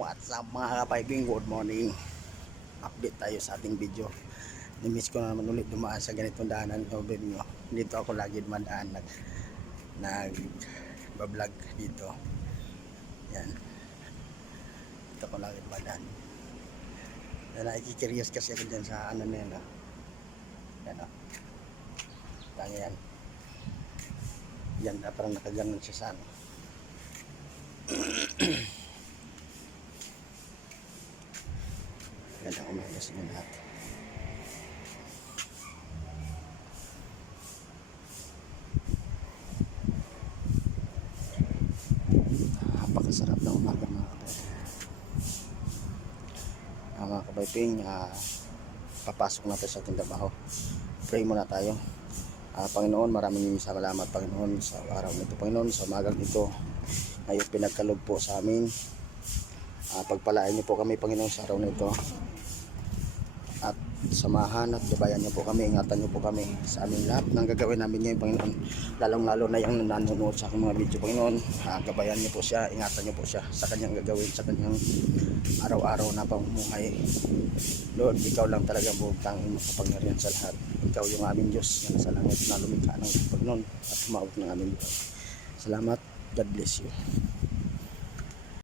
What's up mga kapaibing, good morning. Update tayo sa ating video. Nimiss ko na naman ulit dumaan sa ganitong daanan. Dito ako lagi dumadaan, nag-vlog dito. Yan, dito ako lagi dumadaan. Nakikirious kasi ako dyan sa ano na yan. Yan o, tangi yan. Yan, parang nakaganon siya sa ano. Gandang umaga sa inyo lahat. Napakasarap na umaga mga kabaybing. Papasok natin sa ating trabaho. Pray muna tayo. Panginoon, maraming salamat Panginoon sa araw nito Panginoon, sa umagang ito ngayon pinagkaloob po sa amin. Pagpalain niyo po kami Panginoon sa araw nito, at samahan at gabayan niyo po kami, ingatan niyo po kami sa aming lahat ng gagawin namin ngayon Panginoon, lalong lalo na yung nanonood sa aking mga video Panginoon. Gabayan niyo po siya, ingatan niyo po siya sa kanyang gagawin, sa kanyang araw-araw na pamumuhay. Lord, ikaw lang talaga buong makapangyarihan sa lahat. Ikaw yung aming Diyos na nasa langit, na lumikha ng Panginoon at humawak ng aming buhay. Salamat. God bless you.